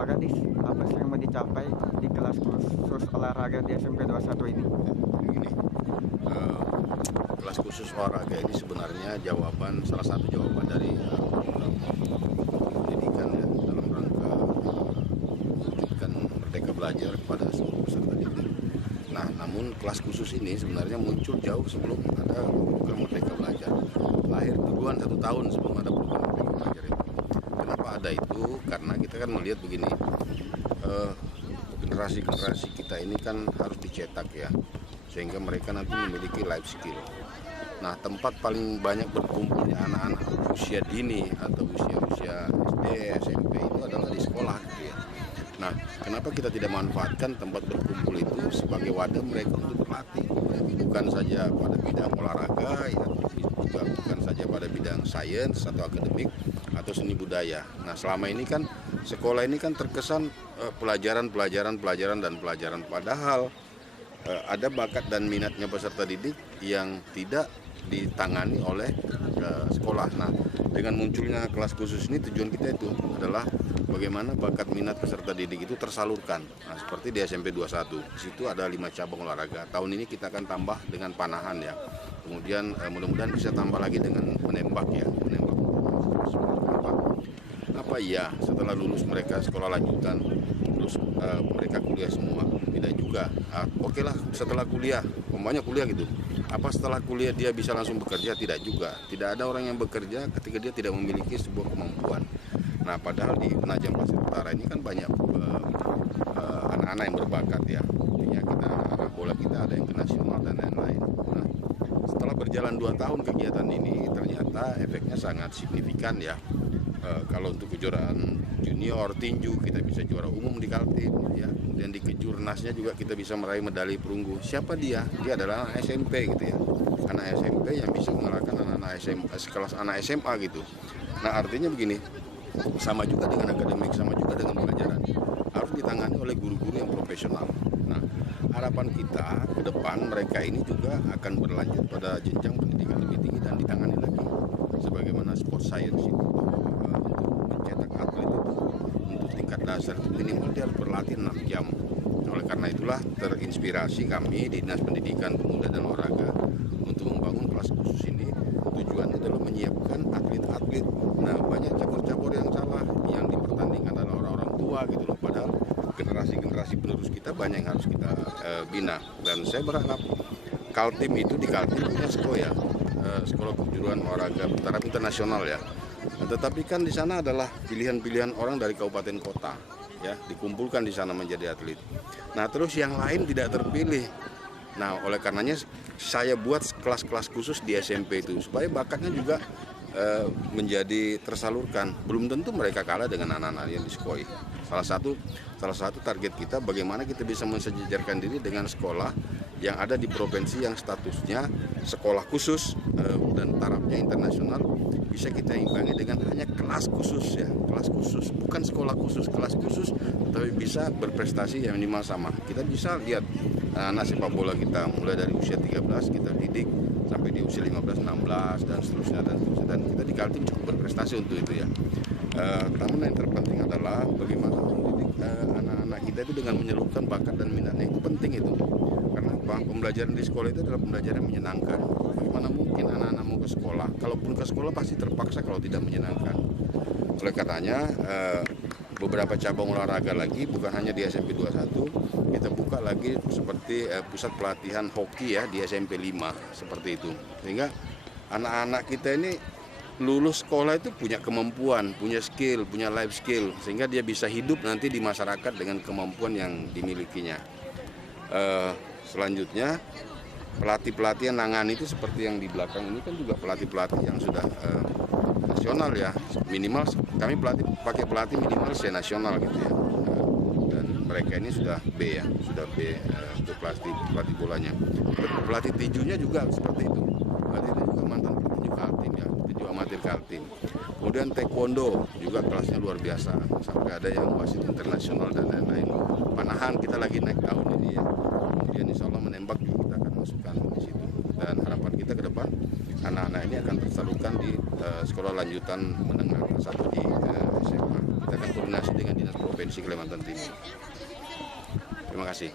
Pak Gadis, apa sih yang mau dicapai di kelas khusus olahraga di SMP 21 ini? Begini, kelas khusus olahraga ini sebenarnya salah satu jawaban dari pendidikan ya, dalam rangka mewujudkan merdeka belajar kepada seluruh peserta didik. Nah, namun kelas khusus ini sebenarnya muncul jauh sebelum ada program merdeka belajar. Lahir duluan 1 tahun sebelum ada program merdeka belajar itu. Kenapa ada itu? Karena kita kan melihat begini, generasi-generasi kita ini kan harus dicetak ya, sehingga mereka nanti memiliki life skill. Nah, tempat paling banyak berkumpulnya anak-anak usia dini atau usia SD, SMP itu adalah di sekolah gitu ya. Nah, kenapa kita tidak manfaatkan tempat berkumpul itu sebagai wadah mereka untuk berlatih? Bukan saja pada bidang olahraga, ya, juga bukan saja pada bidang sains atau akademik atau seni budaya. Nah, selama ini kan sekolah ini kan terkesan pelajaran. Padahal ada bakat dan minatnya peserta didik yang tidak ditangani oleh sekolah. Nah, dengan munculnya kelas khusus ini tujuan kita itu adalah bagaimana bakat minat peserta didik itu tersalurkan. Nah, seperti di SMP 21, di situ ada 5 cabang olahraga. Tahun ini kita akan tambah dengan panahan ya. Kemudian mudah-mudahan bisa tambah lagi dengan menembak ya, menembak. Apa iya setelah lulus mereka sekolah lanjutan, terus mereka kuliah semua? Tidak juga. Oke lah, setelah kuliah, umpamanya kuliah gitu. Apa setelah kuliah dia bisa langsung bekerja? Tidak juga. Tidak ada orang yang bekerja ketika dia tidak memiliki sebuah kemampuan. Nah, padahal di Penajam Pasir Utara ini kan banyak anak-anak yang berbakat ya. Artinya kita anak bola kita ada yang ke nasional dan lain-lain. Nah, setelah berjalan 2 tahun kegiatan ini ternyata efeknya sangat signifikan ya. Kalau untuk kejuaraan junior tinju kita bisa juara umum di Kaltim ya. Kemudian di kejurnasnya juga kita bisa meraih medali perunggu. Siapa dia? Dia adalah anak SMP gitu ya. Anak SMP yang bisa mengalahkan anak-anak SMA, sekelas anak SMA gitu. Nah, artinya begini, sama juga dengan akademik, sama juga dengan pelajaran, harus ditangani oleh guru-guru yang profesional. Nah, harapan kita ke depan mereka ini juga akan berlanjut pada jenjang pendidikan lebih tinggi dan ditangani lagi sebagaimana sport science itu untuk mencetak atlet itu untuk tingkat dasar itu minimal dia harus berlatih 6 jam. Oleh karena itulah terinspirasi kami di Dinas Pendidikan Pemuda dan Olahraga untuk membangun kelas khusus ini. Tujuannya adalah menyiapkan atlet-atlet. Nah, banyak cabur-cabur yang salah, yang dipertandingkan adalah orang-orang tua gitu loh. Padahal generasi-generasi penerus kita banyak yang harus kita bina. Dan saya berharap Kaltim itu di Kaltim punya SKOYA, Sekolah Kejuruan Olahraga Taraf Internasional ya. Tetapi kan di sana adalah pilihan-pilihan orang dari kabupaten kota ya, dikumpulkan di sana menjadi atlet. Nah, terus yang lain tidak terpilih. Nah, oleh karenanya saya buat kelas-kelas khusus di SMP itu supaya bakatnya juga menjadi tersalurkan. Belum tentu mereka kalah dengan anak-anak yang di SKOI. Salah satu target kita bagaimana kita bisa mensejajarkan diri dengan sekolah yang ada di provinsi yang statusnya sekolah khusus dan tarafnya internasional, bisa kita imbangi dengan hanya kelas khusus ya, kelas khusus, bukan sekolah khusus, kelas khusus, tapi bisa berprestasi yang minimal sama. Kita bisa lihat anak sepak bola kita mulai dari usia 13 kita didik sampai di usia 15, 16 dan seterusnya dan kita di Kaltim cukup berprestasi untuk itu ya. Namun yang terpenting adalah bagaimana mendidik anak-anak kita itu dengan menyalurkan bakat dan minatnya, itu penting itu. Karena pembelajaran di sekolah itu adalah pembelajaran yang menyenangkan. Bagaimana mungkin anak-anak mau ke sekolah? Kalaupun ke sekolah pasti terpaksa kalau tidak menyenangkan. Oleh karenanya beberapa cabang olahraga lagi, bukan hanya di SMP 21, kita buka lagi seperti pusat pelatihan hoki ya di SMP 5 seperti itu. Sehingga anak-anak kita ini lulus sekolah itu punya kemampuan, punya skill, punya life skill, sehingga dia bisa hidup nanti di masyarakat dengan kemampuan yang dimilikinya. Selanjutnya pelatih-pelatih yang nangani itu seperti yang di belakang ini kan juga pelatih-pelatih yang sudah nasional ya, minimal kami pakai pelatih minimal nasional gitu ya. Dan mereka ini sudah B ya, sudah B untuk pelatih bolanya. Pelatih tinjunya juga seperti itu. Pelatih itu juga mantan petinju Kaltim ya, tinju amatir Kaltim. Kemudian taekwondo juga kelasnya luar biasa, sampai ada yang wasit internasional dan lain-lain. Panahan kita lagi naik tahun ini ya. Kemudian insya Allah menembak juga kita akan masukkan di situ. dan harapan kita ke depan anak-anak ini akan tersalurkan di sekolah lanjutan menengah kelas 1 di SMA. Kita akan koordinasi dengan Dinas Provinsi Kalimantan Timur. Terima kasih.